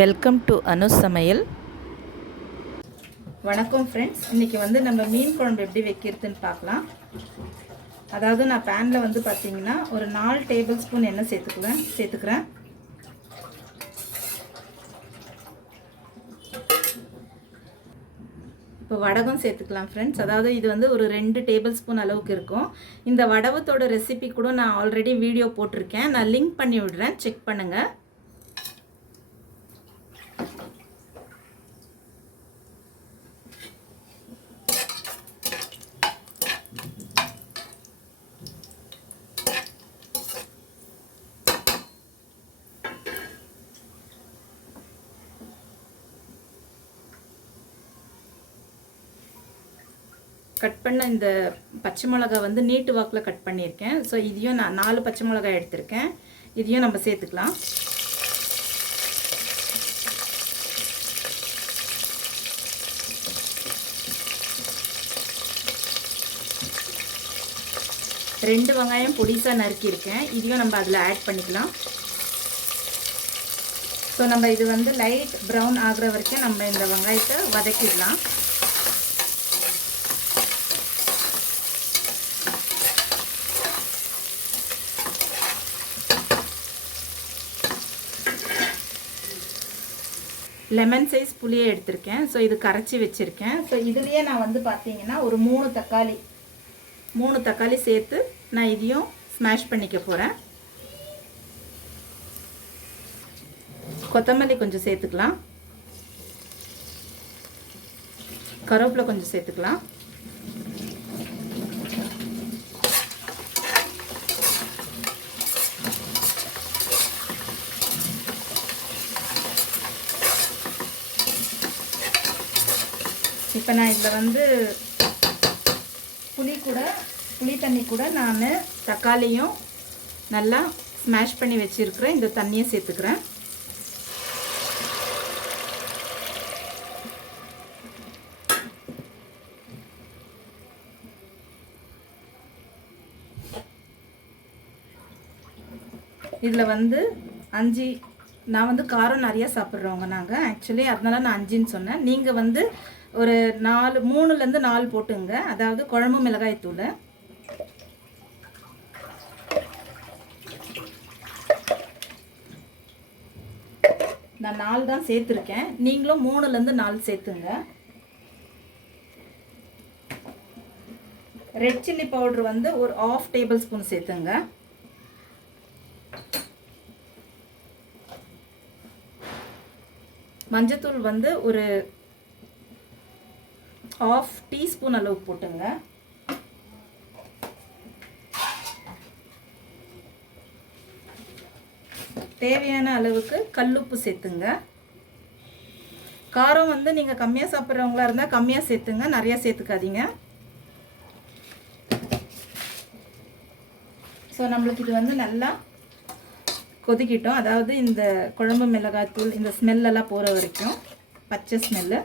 Welcome to அனு சமையல். வணக்கம் friends. இன்றைக்கி வந்து நம்ம மீன் குழம்பு எப்படி வைக்கிறதுன்னு பார்க்கலாம். அதாவது நான் பேனில் வந்து பார்த்திங்கன்னா ஒரு 4 டேபிள் ஸ்பூன் எண்ணெய் சேர்த்துக்கிறேன். இப்போ வடகம் சேர்த்துக்கலாம் ஃப்ரெண்ட்ஸ். அதாவது இது வந்து ஒரு 2 டேபிள் ஸ்பூன் அளவுக்கு இருக்கும். இந்த வடகத்தோட ரெசிபி கூட நான் ஆல்ரெடி வீடியோ போட்டிருக்கேன். நான் லிங்க் பண்ணி விடுறேன், செக் பண்ணுங்கள். கட் பண்ண இந்த பச்சை மிளகா வந்து நீட்டு வாக்கில் கட் பண்ணியிருக்கேன். ஸோ இதையும் நான் 4 பச்சை மிளகாய் எடுத்திருக்கேன். இதையும் நம்ம சேர்த்துக்கலாம். ரெண்டு வெங்காயம் பொடிசாக நறுக்கியிருக்கேன். இதையும் நம்ம அதில் ஆட் பண்ணிக்கலாம். ஸோ நம்ம இது வந்து லைட் ப்ரௌன் ஆகிற வரைக்கும் நம்ம இந்த வெங்காயத்தை வதக்கிடலாம். லெமன் சைஸ் புளியை எடுத்திருக்கேன். ஸோ இது கரைச்சி வச்சுருக்கேன். ஸோ இதுலேயே நான் வந்து பார்த்தீங்கன்னா ஒரு 3 தக்காளி சேர்த்து நான் இதையும் ஸ்மாஷ் பண்ணிக்க போகிறேன். கொத்தமல்லி கொஞ்சம் சேர்த்துக்கலாம். கருவேப்பிலை கொஞ்சம் சேர்த்துக்கலாம். இப்போ நான் இதில் வந்து புளி தண்ணி கூட நான் தக்காளியும் நல்லா ஸ்மாஷ் பண்ணி வச்சுருக்கிறேன். இந்த தண்ணியை சேர்த்துக்கிறேன். இதில் வந்து 5, நான் வந்து காரம் நிறையா சாப்பிட்றவங்க நாங்கள் ஆக்சுவலி, அதனால நான் 5ன்னு சொன்னேன். நீங்கள் வந்து ஒரு 3லேருந்து 4 போட்டுங்க. அதாவது குழம்பு மிளகாய் தூள். நான் 4 தான் சேர்த்துருக்கேன். நீங்களும் 3லேருந்து 4 சேர்த்துங்க. ரெட் சில்லி பவுடர் வந்து ஒரு 1/2 டேபிள் ஸ்பூன் சேர்த்துங்க. மஞ்சத்தூள் வந்து ஒரு 1/2 டீஸ்பூன் அளவுக்கு போட்டுங்க. தேவையான அளவுக்கு கல்லுப்பு சேர்த்துங்க. காரம் வந்து நீங்கள் கம்மியாக சாப்பிட்றவங்களா இருந்தால் கம்மியாக சேர்த்துங்க, நிறையா சேர்த்துக்காதீங்க. ஸோ நம்மளுக்கு இது வந்து நல்லா கொதிக்கிட்டோம். அதாவது இந்த குழம்பு மிளகாய்த்தூள் இந்த ஸ்மெல்லெல்லாம் போகிற வரைக்கும், பச்சை ஸ்மெல்லு.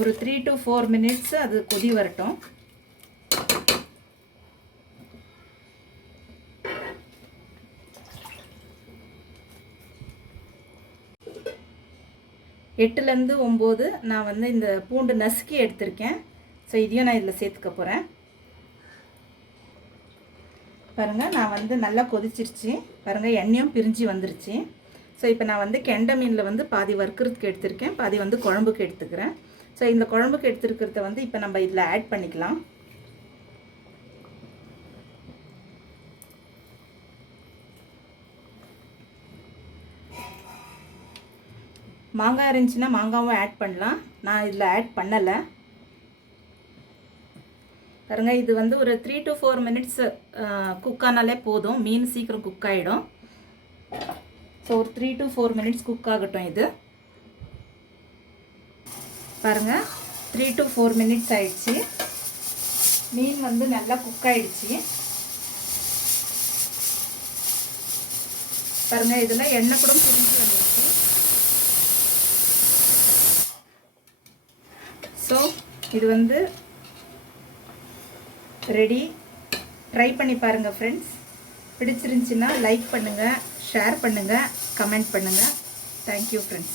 ஒரு 3 to 4 மினிட்ஸ் அது கொதி வரட்டும். எட்டுலேருந்து 9 நான் வந்து இந்த பூண்டு நசுக்கி எடுத்திருக்கேன். ஸோ இதையும் நான் இதில் சேர்த்துக்க போகிறேன். பாருங்கள், நான் வந்து நல்லா கொதிச்சிருச்சு. பாருங்கள், எண்ணெயும் பிரிஞ்சு வந்துருச்சு. ஸோ இப்போ நான் வந்து கெண்டை மீனில் வந்து பாதி வறுக்கிறதுக்கு எடுத்திருக்கேன், பாதி வந்து குழம்புக்கு எடுத்துக்கிறேன். ஸோ இந்த குழம்புக்கு எடுத்துருக்கிறத வந்து இப்போ நம்ம இதில் ஆட் பண்ணிக்கலாம். மாங்காய் இருந்துச்சுன்னா மாங்காவும் ஆட் பண்ணலாம். நான் இதில் ஆட் பண்ணலை. பாருங்கள், இது வந்து ஒரு 3 to 4 மினிட்ஸ் குக் ஆனாலே போதும். மீன் சீக்கிரம் குக் ஆகிடும். ஸோ ஒரு 3 to 4 மினிட்ஸ் குக் ஆகட்டும். இது பாருங்கள், 3 to 4 மினிட்ஸ் ஆயிடுச்சு. மீன் வந்து நல்லா குக் ஆகிடுச்சு. பாருங்கள், இதில் எண்ணெய் கூட பிரிஞ்சு வந்துடுச்சு. ஸோ இது வந்து ரெடி. ட்ரை பண்ணி பாருங்கள் ஃப்ரெண்ட்ஸ். பிடிச்சிருந்துச்சின்னா லைக் பண்ணுங்கள், ஷேர் பண்ணுங்கள், கமெண்ட் பண்ணுங்கள். Thank you friends.